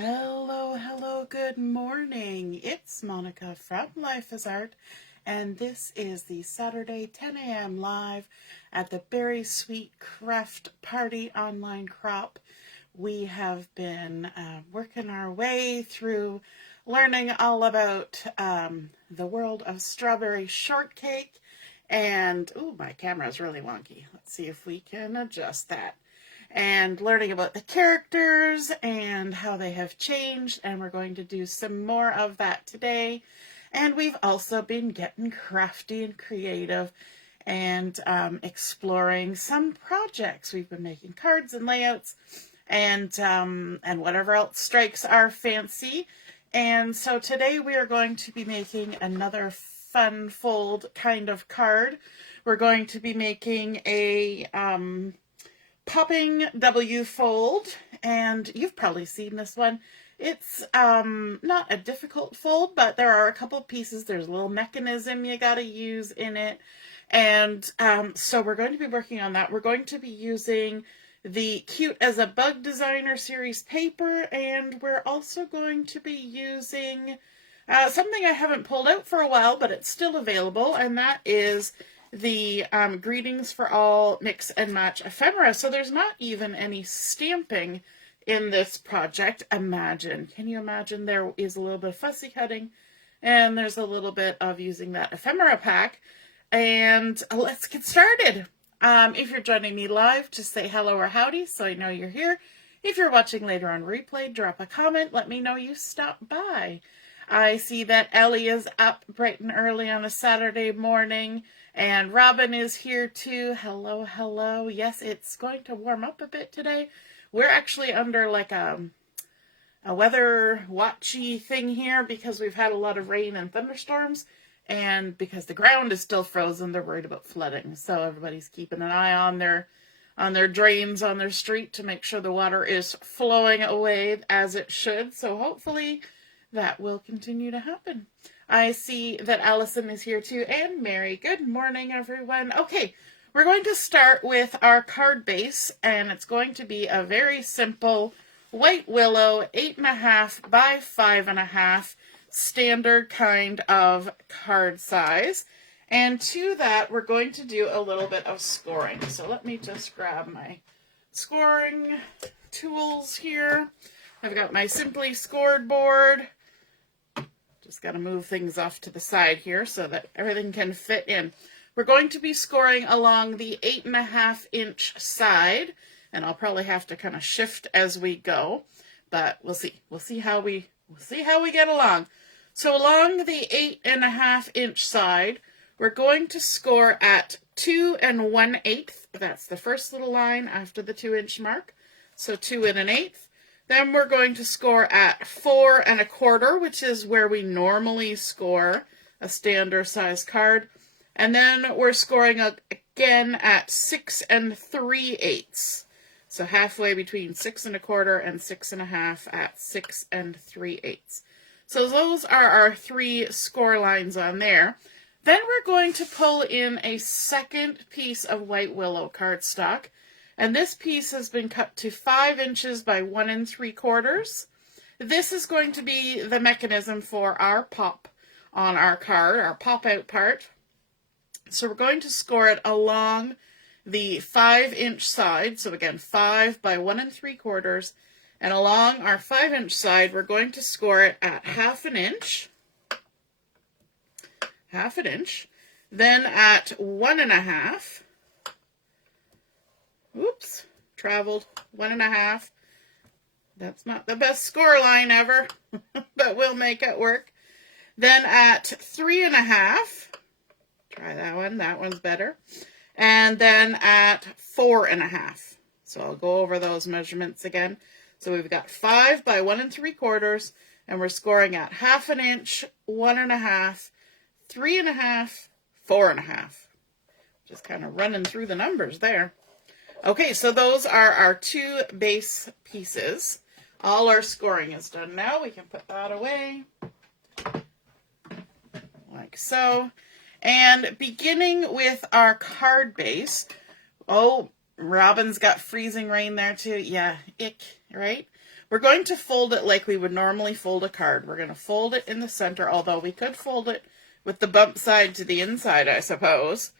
Hello, hello, good morning. It's Monica from Life is Art, and this is the Saturday 10 a.m. live at the Berry Sweet Craft Party online crop. We have been working our way through learning all about the world of strawberry shortcake. And, ooh, my camera is really wonky. Let's see if we can adjust that. And learning about the characters and how they have changed, and we're going to do some more of that today. And we've also been getting crafty and creative and exploring some projects. We've been making cards and layouts and whatever else strikes our fancy. And so today we are going to be making another fun fold kind of card. We're going to be making a popping W fold, and you've probably seen this one. It's not a difficult fold, but there are a couple pieces. There's a little mechanism you got to use in it, and so we're going to be working on that. We're going to be using the Cute as a Bug Designer series paper, and we're also going to be using something I haven't pulled out for a while, but it's still available, and that is the Greetings for All Mix and Match Ephemera. So there's not even any stamping in this project. Can you imagine? There is a little bit of fussy cutting, and there's a little bit of using that ephemera pack. And let's get started. If you're joining me live, just say hello or howdy so I know you're here. If you're watching later on replay, drop a comment. Let me know you stopped by. I see that Ellie is up bright and early on a Saturday morning. And Robin is here too. Hello, hello. Yes, it's going to warm up a bit today. We're actually under like a weather watchy thing here because we've had a lot of rain and thunderstorms. And because the ground is still frozen, they're worried about flooding. So everybody's keeping an eye on their drains on their street to make sure the water is flowing away as it should. So hopefully that will continue to happen. I see that Allison is here too, and Mary. Good morning, everyone. Okay, we're going to start with our card base, and it's going to be a very simple white willow 8.5 by 5.5 standard kind of card size. And to that, we're going to do a little bit of scoring. So let me just grab my scoring tools here. I've got my Simply Scored board. Just got to move things off to the side here so that everything can fit in. We're going to be scoring along the 8.5-inch side, and I'll probably have to kind of shift as we go, but we'll see. We'll see how we get along. So along the 8.5-inch side, we're going to score at 2 1/8. That's the first little line after the 2-inch mark. So 2 1/8. Then we're going to score at 4 1/4, which is where we normally score a standard size card. And then we're scoring again at 6 3/8. So halfway between 6 1/4 and 6 1/2 at 6 3/8. So those are our 3 score lines on there. Then we're going to pull in a second piece of white willow cardstock. And this piece has been cut to 5 inches by 1 3/4. This is going to be the mechanism for our pop on our card, our pop out part. So we're going to score it along the 5-inch side. So again, 5 by 1 3/4. And along our 5-inch side, we're going to score it at 1/2 inch. 1/2 inch. Then at 1 1/2. Oops, traveled 1 1/2. That's not the best score line ever, but we'll make it work. Then at 3 1/2, try that one, that one's better. And then at 4 1/2. So I'll go over those measurements again. So we've got 5 by 1 3/4, and we're scoring at 1/2 inch, 1 1/2, 3 1/2, 4 1/2. Just kind of running through the numbers there. Okay, so those are our 2 base pieces. All our scoring is done now. We can put that away like so. And beginning with our card base, Robin's got freezing rain there too. Yeah, ick, right? We're going to fold it like we would normally fold a card. We're going to fold it in the center, although we could fold it with the bump side to the inside, I suppose.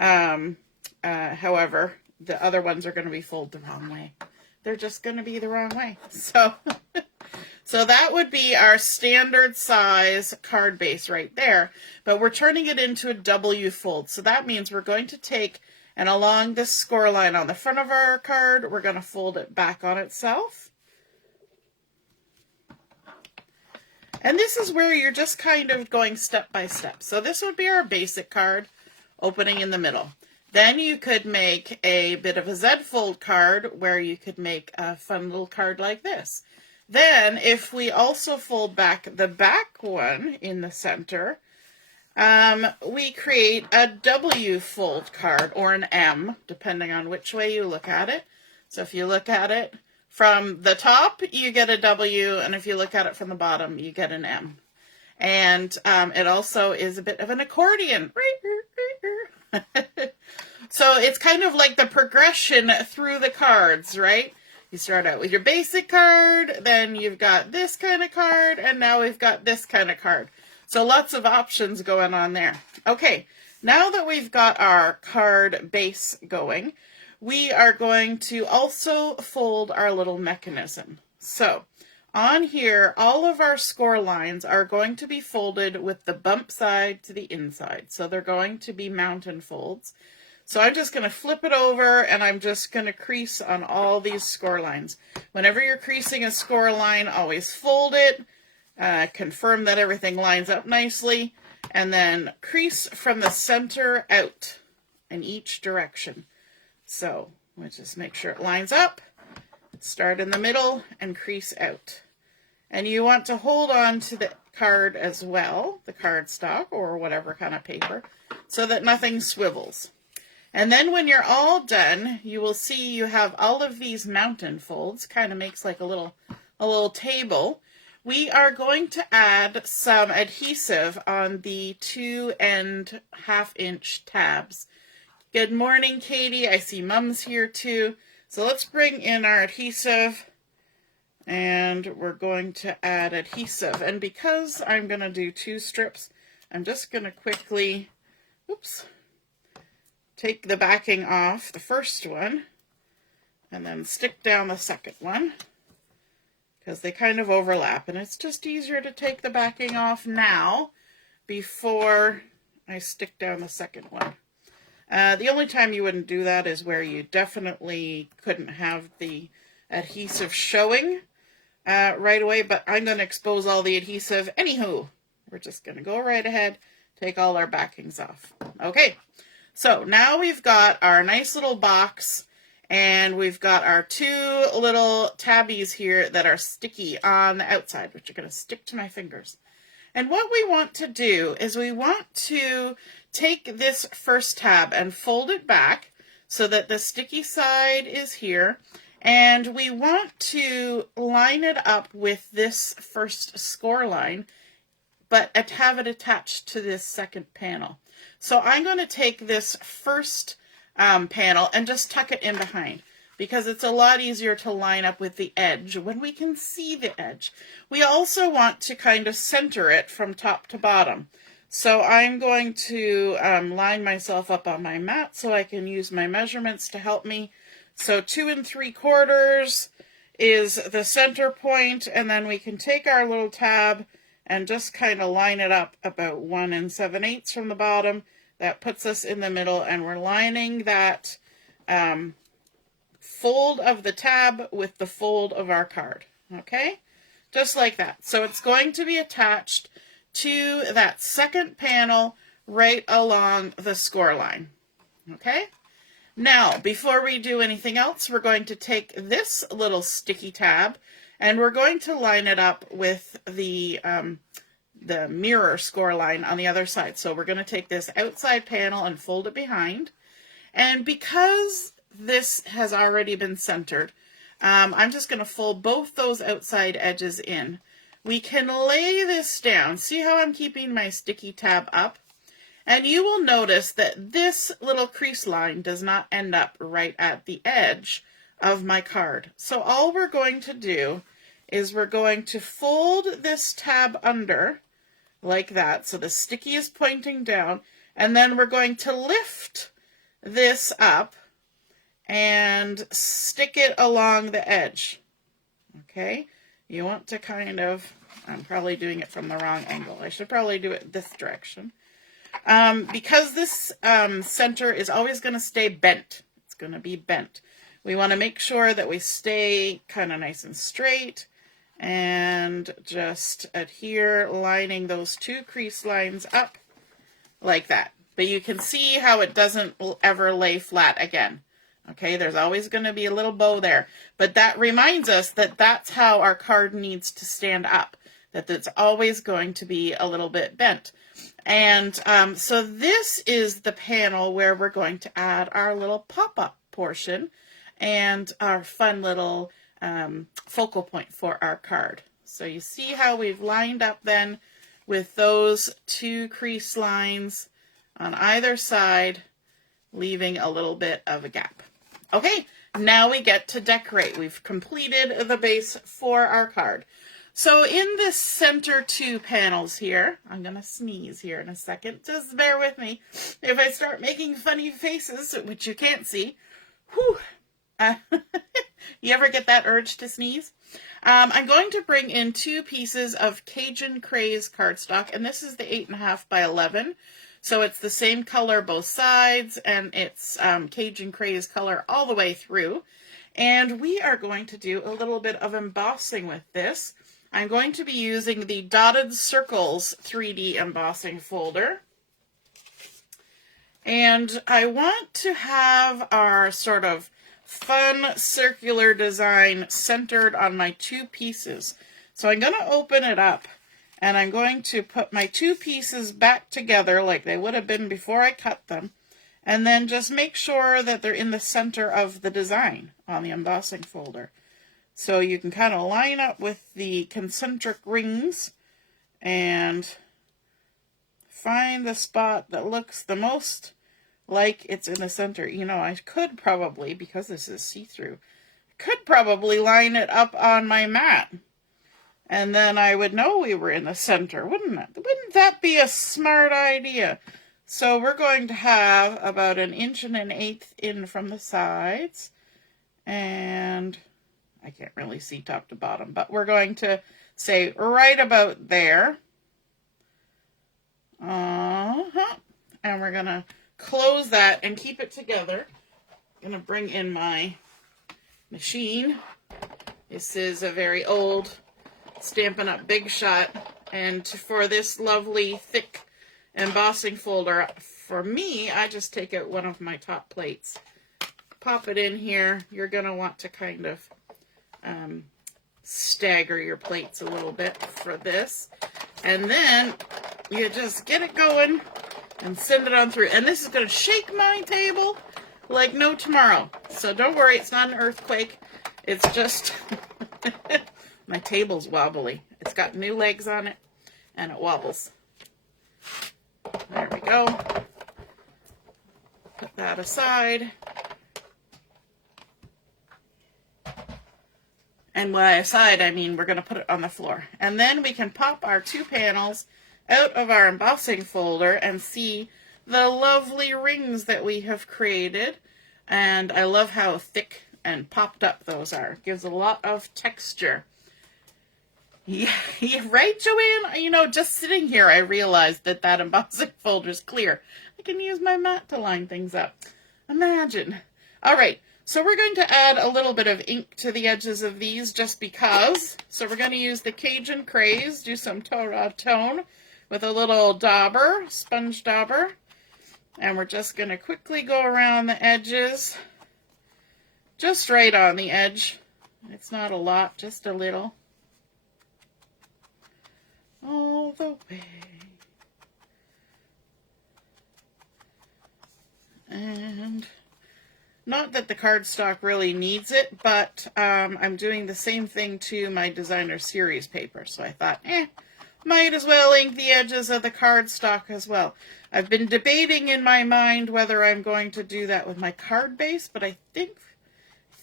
However, the other ones are going to be folded the wrong way. They're just going to be the wrong way. So, so that would be our standard size card base right there. But we're turning it into a W fold. So that means we're going to take, and along this score line on the front of our card, we're going to fold it back on itself. And this is where you're just kind of going step by step. So this would be our basic card, opening in the middle. Then you could make a bit of a Z fold card where you could make a fun little card like this. Then if we also fold back the back one in the center, we create a W fold card, or an M, depending on which way you look at it. So if you look at it from the top, you get a W, and if you look at it from the bottom, you get an M. And it also is a bit of an accordion. So it's kind of like the progression through the cards, right? You start out with your basic card, then you've got this kind of card, and now we've got this kind of card. So lots of options going on there. Okay, now that we've got our card base going, we are going to also fold our little mechanism. So on here, all of our score lines are going to be folded with the bump side to the inside. So they're going to be mountain folds. So I'm just going to flip it over, and I'm just going to crease on all these score lines. Whenever you're creasing a score line, always fold it, confirm that everything lines up nicely, and then crease from the center out in each direction. So we'll just make sure it lines up, start in the middle, and crease out. And you want to hold on to the card as well, the cardstock or whatever kind of paper, so that nothing swivels. And then when you're all done, you will see you have all of these mountain folds, kind of makes like a little table. We are going to add some adhesive on the 2 end 1/2 inch tabs. Good morning, Katie. I see Mom's here too. So let's bring in our adhesive, and we're going to add adhesive. And because I'm going to do 2 strips, I'm just going to quickly, take the backing off the first one, and then stick down the second one, because they kind of overlap. And it's just easier to take the backing off now before I stick down the second one. The only time you wouldn't do that is where you definitely couldn't have the adhesive showing right away, but I'm going to expose all the adhesive anywho. We're just going to go right ahead, take all our backings off. Okay, so now we've got our nice little box, and we've got our 2 little tabbies here that are sticky on the outside, which are going to stick to my fingers. And what we want to do is we want to take this first tab and fold it back so that the sticky side is here, and we want to line it up with this first score line, but have it attached to this second panel. So I'm going to take this first panel and just tuck it in behind, because it's a lot easier to line up with the edge when we can see the edge. We also want to kind of center it from top to bottom. So I'm going to line myself up on my mat so I can use my measurements to help me. So 2 3/4 is the center point, and then we can take our little tab and just kind of line it up about 1 7/8 from the bottom. That puts us in the middle, and we're lining that fold of the tab with the fold of our card. Okay, just like that. So it's going to be attached to that second panel right along the score line. Okay, now before we do anything else, we're going to take this little sticky tab, and we're going to line it up with the mirror score line on the other side. So we're going to take this outside panel and fold it behind. And because this has already been centered, I'm just going to fold both those outside edges in. We can lay this down. See how I'm keeping my sticky tab up? And you will notice that this little crease line does not end up right at the edge of my card. So all we're going to do is we're going to fold this tab under like that. So the sticky is pointing down, and then we're going to lift this up and stick it along the edge. Okay, you want to kind of, I'm probably doing it from the wrong angle. I should probably do it this direction. Because this center is always going to stay bent. It's going to be bent. We want to make sure that we stay kind of nice and straight and just adhere, lining those two crease lines up like that. But you can see how it doesn't ever lay flat again. Okay, there's always going to be a little bow there. But that reminds us that that's how our card needs to stand up, that it's always going to be a little bit bent. And so this is the panel where we're going to add our little pop-up portion and our fun little focal point for our card. So you see how we've lined up then with those two crease lines on either side, leaving a little bit of a gap. Okay, now we get to decorate. We've completed the base for our card. So in this center two panels here, I'm going to sneeze here in a second. Just bear with me if I start making funny faces, which you can't see. Whew. You ever get that urge to sneeze? I'm going to bring in two pieces of Cajun Craze cardstock, and this is the 8.5 by 11. So it's the same color both sides, and it's Cajun Craze color all the way through. And we are going to do a little bit of embossing with this. I'm going to be using the Dotted Circles 3D embossing folder. And I want to have our sort of fun circular design centered on my two pieces. So I'm going to open it up, and I'm going to put my two pieces back together like they would have been before I cut them, and then just make sure that they're in the center of the design on the embossing folder. So you can kind of line up with the concentric rings and find the spot that looks the most like it's in the center. You know, I could probably, because this is see-through, could probably line it up on my mat. And then I would know we were in the center, wouldn't it? Wouldn't that be a smart idea? So we're going to have about 1 1/8 inches in from the sides. And I can't really see top to bottom, but we're going to say right about there. And we're going to close that and keep it together. I'm going to bring in my machine. This is a very old Stampin' Up! Big Shot, and for this lovely thick embossing folder, for me, I just take out one of my top plates, pop it in here. You're going to want to kind of stagger your plates a little bit for this, and then you just get it going and send it on through. And this is going to shake my table like no tomorrow, so don't worry, it's not an earthquake. It's just my table's wobbly. It's got new legs on it, and it wobbles. There we go. Put that aside. And by aside, I mean we're going to put it on the floor. And then we can pop our two panels out of our embossing folder and see the lovely rings that we have created. And I love how thick and popped up those are. It gives a lot of texture. Yeah, right, Joanne? You know, just sitting here, I realized that that embossing folder is clear. I can use my mat to line things up. Imagine. All right, so we're going to add a little bit of ink to the edges of these just because. So we're going to use the Cajun Craze, do some tone with a little dauber, sponge dauber. And we're just going to quickly go around the edges, just right on the edge. It's not a lot, just a little. All the way. And not that the cardstock really needs it, but I'm doing the same thing to my designer series paper. So I thought, might as well ink the edges of the cardstock as well. I've been debating in my mind whether I'm going to do that with my card base, but I think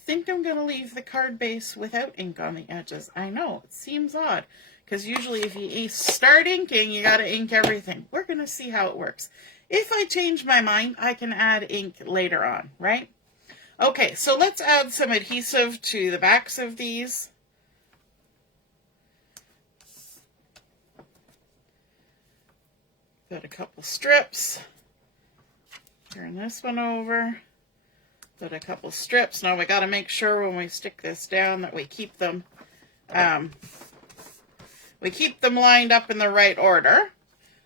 I'm going to leave the card base without ink on the edges. I know, it seems odd, because usually if you start inking, you got to ink everything. We're going to see how it works. If I change my mind, I can add ink later on, right? Okay, so let's add some adhesive to the backs of these. Put a couple strips. Turn this one over. Put a couple strips. Now we got to make sure when we stick this down that we keep them lined up in the right order.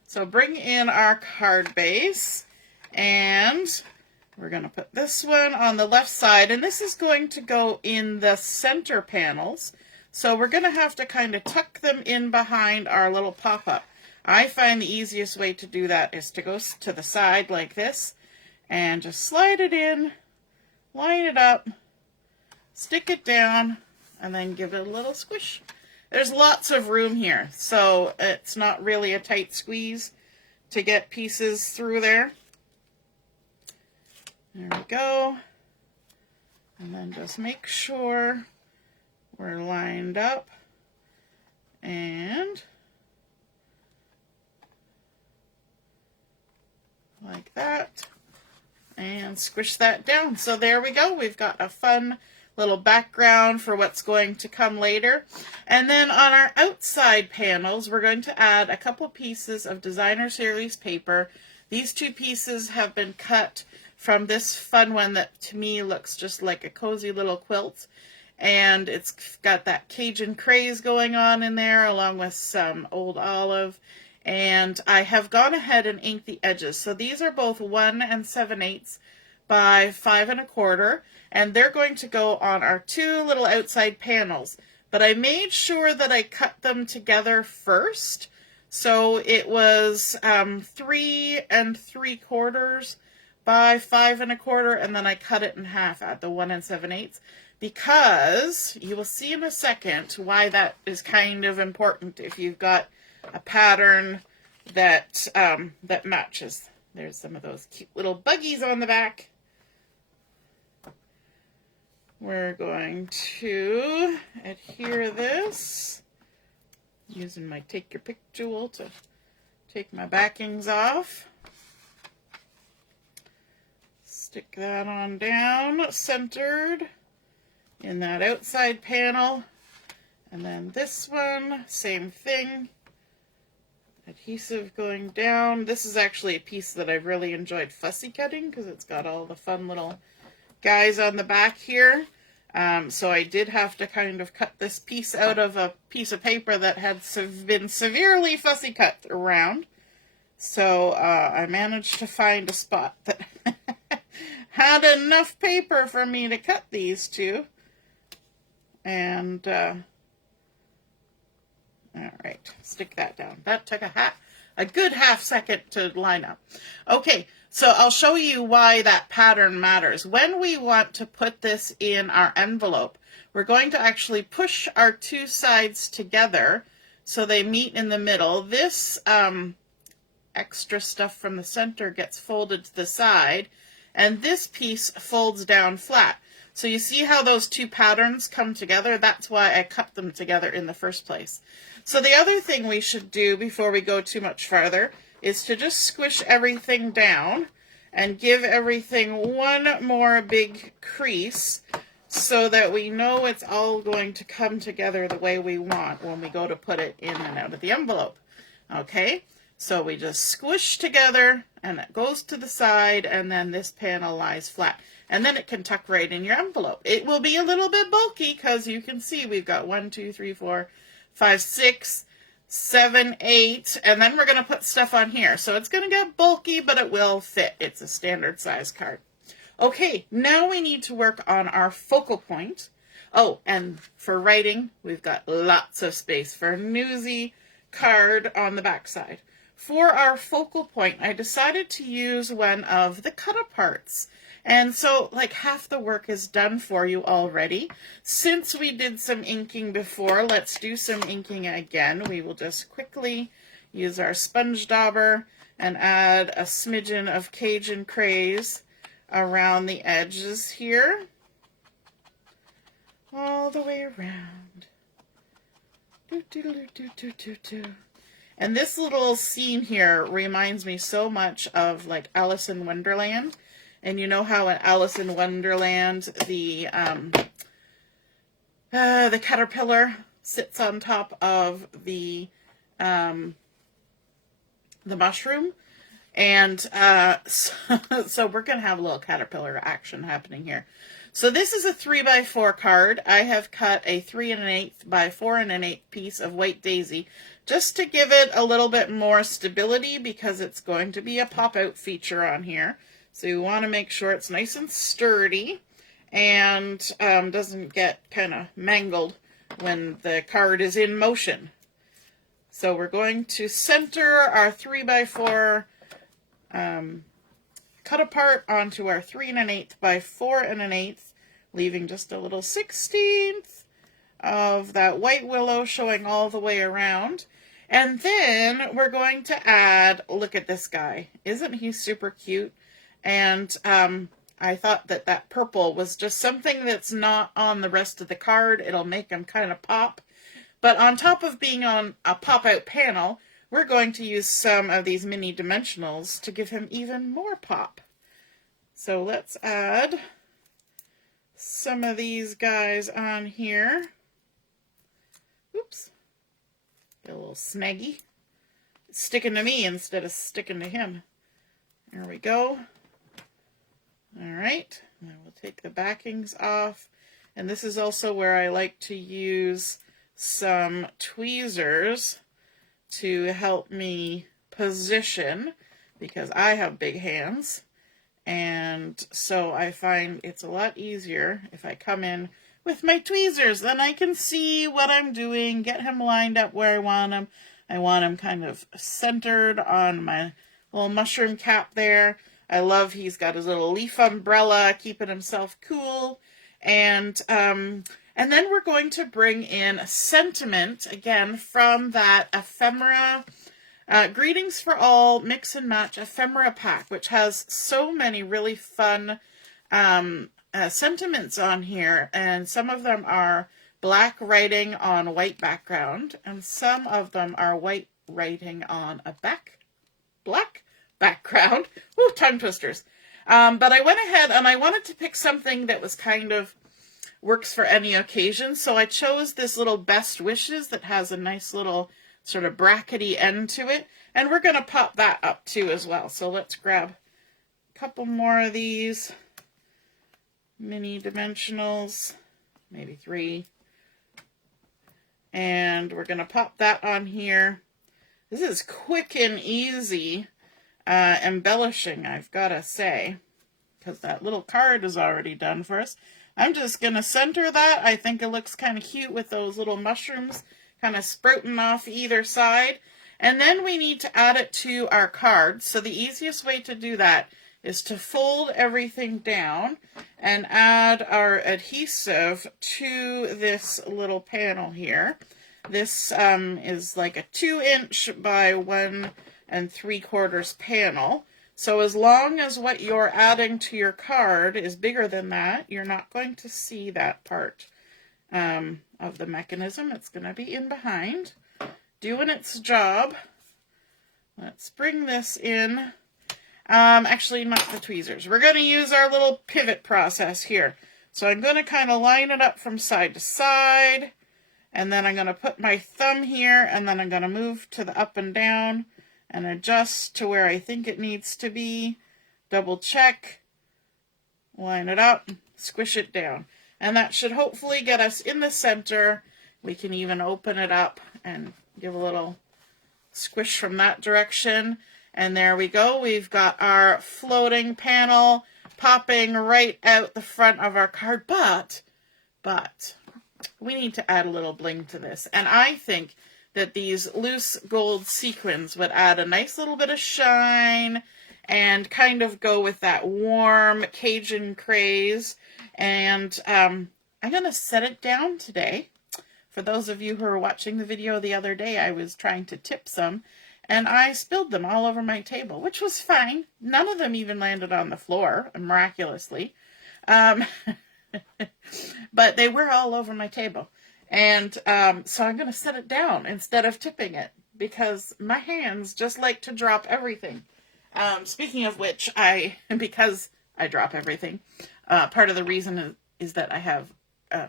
So bring in our card base, and we're going to put this one on the left side, and this is going to go in the center panels. So we're going to have to kind of tuck them in behind our little pop-up. I find the easiest way to do that is to go to the side like this and just slide it in, line it up, stick it down, and then give it a little squish. There's lots of room here, so it's not really a tight squeeze to get pieces through there. There we go. And then just make sure we're lined up and like that, and squish that down. So there we go. We've got a fun little background for what's going to come later. And then on our outside panels, we're going to add a couple pieces of designer series paper. These two pieces have been cut from this fun one that to me looks just like a cozy little quilt. And it's got that Cajun Craze going on in there, along with some old olive. And I have gone ahead and inked the edges. So these are both 1 7/8 by 5 1/4, and they're going to go on our two little outside panels. But I made sure that I cut them together first. So it was 3 3/4 by 5 1/4, and then I cut it in half at the 1 7/8, because you will see in a second why that is kind of important if you've got a pattern that that matches. There's some of those cute little buggies on the back. We're going to adhere this using my Take Your Pick tool to take my backings off. Stick that on down, centered in that outside panel. And then this one, same thing. Adhesive going down. This is actually a piece that I've really enjoyed fussy cutting because it's got all the fun little guys on the back here. So I did have to kind of cut this piece out of a piece of paper that had been severely fussy cut around. So I managed to find a spot that had enough paper for me to cut these two. And all right, stick that down. That took a good half second to line up. Okay, so I'll show you why that pattern matters. When we want to put this in our envelope, we're going to actually push our two sides together so they meet in the middle. This extra stuff from the center gets folded to the side, and this piece folds down flat. So you see how those two patterns come together? That's why I cut them together in the first place. So the other thing we should do before we go too much farther is to just squish everything down and give everything one more big crease so that we know it's all going to come together the way we want when we go to put it in and out of the envelope. Okay, so we just squish together and it goes to the side, and then this panel lies flat. And then it can tuck right in your envelope. It will be a little bit bulky because you can see we've got 1, 2, 3, 4, 5, 6, 7, 8, and then we're going to put stuff on here. So it's going to get bulky, but it will fit. It's a standard size card. Okay, now we need to work on our focal point. Oh, and for writing, we've got lots of space for a newsy card on the back side. For our focal point, I decided to use one of the cut-aparts. And so like half the work is done for you already. Since we did some inking before, let's do some inking again. We will just quickly use our sponge dauber and add a smidgen of Cajun Craze around the edges here. All the way around. Do, do, do, do, do, do, do. And this little scene here reminds me so much of like Alice in Wonderland. And you know how in Alice in Wonderland the caterpillar sits on top of the mushroom, and so we're gonna have a little caterpillar action happening here. So this is a 3x4 card. I have cut a 3 1/8 by 4 1/8 piece of white daisy just to give it a little bit more stability because it's going to be a pop-out feature on here. So you want to make sure it's nice and sturdy and doesn't get kind of mangled when the card is in motion. So we're going to center our 3x4 cut apart onto our 3 1/8 by 4 1/8, leaving just a little 16th of that white willow showing all the way around. And then we're going to add, look at this guy. Isn't he super cute? And I thought that that purple was just something that's not on the rest of the card. It'll make him kind of pop. But on top of being on a pop-out panel, we're going to use some of these mini dimensionals to give him even more pop. So let's add some of these guys on here. Oops. Get a little snaggy. It's sticking to me instead of sticking to him. There we go. All right. Now we'll take the backings off. And this is also where I like to use some tweezers to help me position because I have big hands. And so I find it's a lot easier if I come in with my tweezers. Then I can see what I'm doing, get him lined up where I want him. I want him kind of centered on my little mushroom cap there. I love he's got his little leaf umbrella, keeping himself cool. And then we're going to bring in a sentiment, again, from that Ephemera Greetings for All Mix and Match Ephemera pack, which has so many really fun sentiments on here. And some of them are black writing on white background, and some of them are white writing on a black background. Ooh, tongue twisters. But I went ahead and I wanted to pick something that was kind of works for any occasion. So I chose this little Best Wishes that has a nice little sort of brackety end to it. And we're going to pop that up too as well. So let's grab a couple more of these mini dimensionals, maybe 3. And we're going to pop that on here. This is quick and easy embellishing, I've got to say, because that little card is already done for us. I'm just going to center that. I think it looks kind of cute with those little mushrooms kind of sprouting off either side. And then we need to add it to our card. So the easiest way to do that is to fold everything down and add our adhesive to this little panel here. This is like a 2" by 1 3/4 panel. So as long as what you're adding to your card is bigger than that, you're not going to see that part of the mechanism. It's going to be in behind, doing its job. Let's bring this in. Actually, not the tweezers. We're going to use our little pivot process here. So I'm going to kind of line it up from side to side, and then I'm going to put my thumb here, and then I'm going to move to the up and down and adjust to where I think it needs to be. Double check, line it up, squish it down. And that should hopefully get us in the center. We can even open it up and give a little squish from that direction. And there we go. We've got our floating panel popping right out the front of our card. But we need to add a little bling to this. And I think that these loose gold sequins would add a nice little bit of shine and kind of go with that warm Cajun Craze. And I'm going to set it down today. For those of you who were watching the video the other day, I was trying to tip some, and I spilled them all over my table, which was fine. None of them even landed on the floor, miraculously. But they were all over my table. And so I'm going to set it down instead of tipping it, because my hands just like to drop everything. Speaking of which, because I drop everything, part of the reason is that I have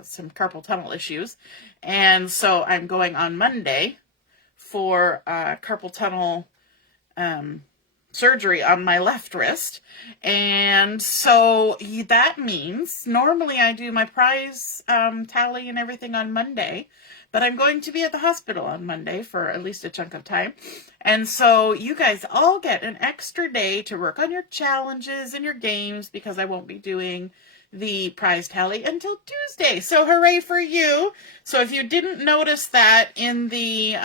some carpal tunnel issues. And so I'm going on Monday for carpal tunnel surgery on my left wrist. And so that means normally I do my prize tally and everything on Monday, but I'm going to be at the hospital on Monday for at least a chunk of time. And so you guys all get an extra day to work on your challenges and your games, because I won't be doing the prize tally until Tuesday. So hooray for you. So if you didn't notice that in the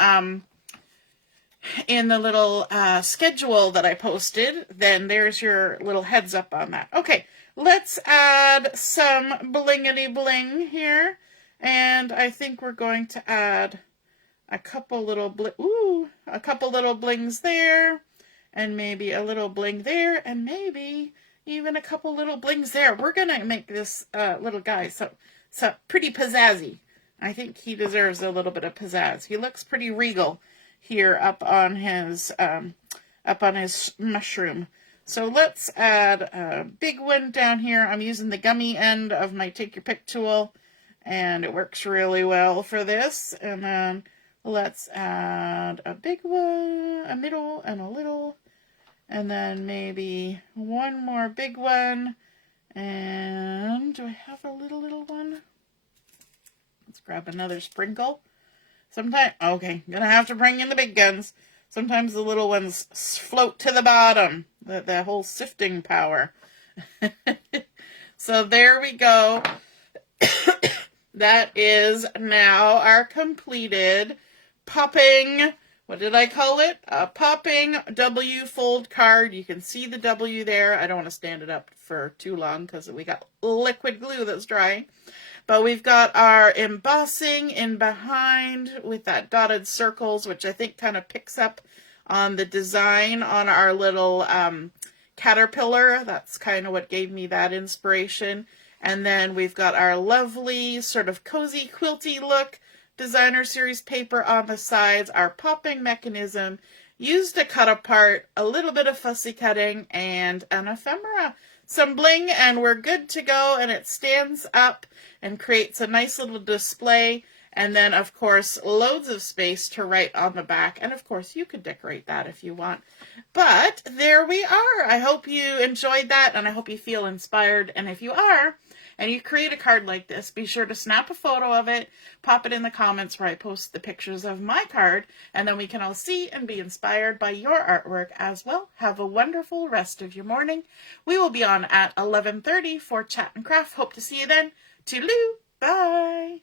little schedule that I posted, then there's your little heads up on that. Okay, let's add some blingity bling here. And I think we're going to add a couple little blings there, and maybe a little bling there, and maybe even a couple little blings there. We're going to make this little guy so pretty pizzazzy. I think he deserves a little bit of pizzazz. He looks pretty regal here up on his mushroom. So let's add a big one down here. I'm using the gummy end of my Take Your Pick tool, and it works really well for this. And then let's add a big one, a middle, and a little. And then maybe one more big one. And do I have a little one? Let's grab another sprinkle. Okay, I'm gonna have to bring in the big guns. Sometimes the little ones float to the bottom. The whole sifting power. So there we go. That is now our completed popping, what did I call it? A popping W fold card. You can see the W there. I don't want to stand it up for too long because we got liquid glue that's drying. But we've got our embossing in behind with that dotted circles, which I think kind of picks up on the design on our little caterpillar. That's kind of what gave me that inspiration. And then we've got our lovely sort of cozy quilty look designer series paper on the sides, our popping mechanism, used to cut apart, a little bit of fussy cutting, and an ephemera. Some bling, and we're good to go, and it stands up and creates a nice little display. And then, of course, loads of space to write on the back. And, of course, you could decorate that if you want. But there we are. I hope you enjoyed that, and I hope you feel inspired. And if you are, and you create a card like this, be sure to snap a photo of it, pop it in the comments where I post the pictures of my card, and then we can all see and be inspired by your artwork as well. Have a wonderful rest of your morning. We will be on at 11:30 for Chat and Craft. Hope to see you then. Toodaloo. Bye.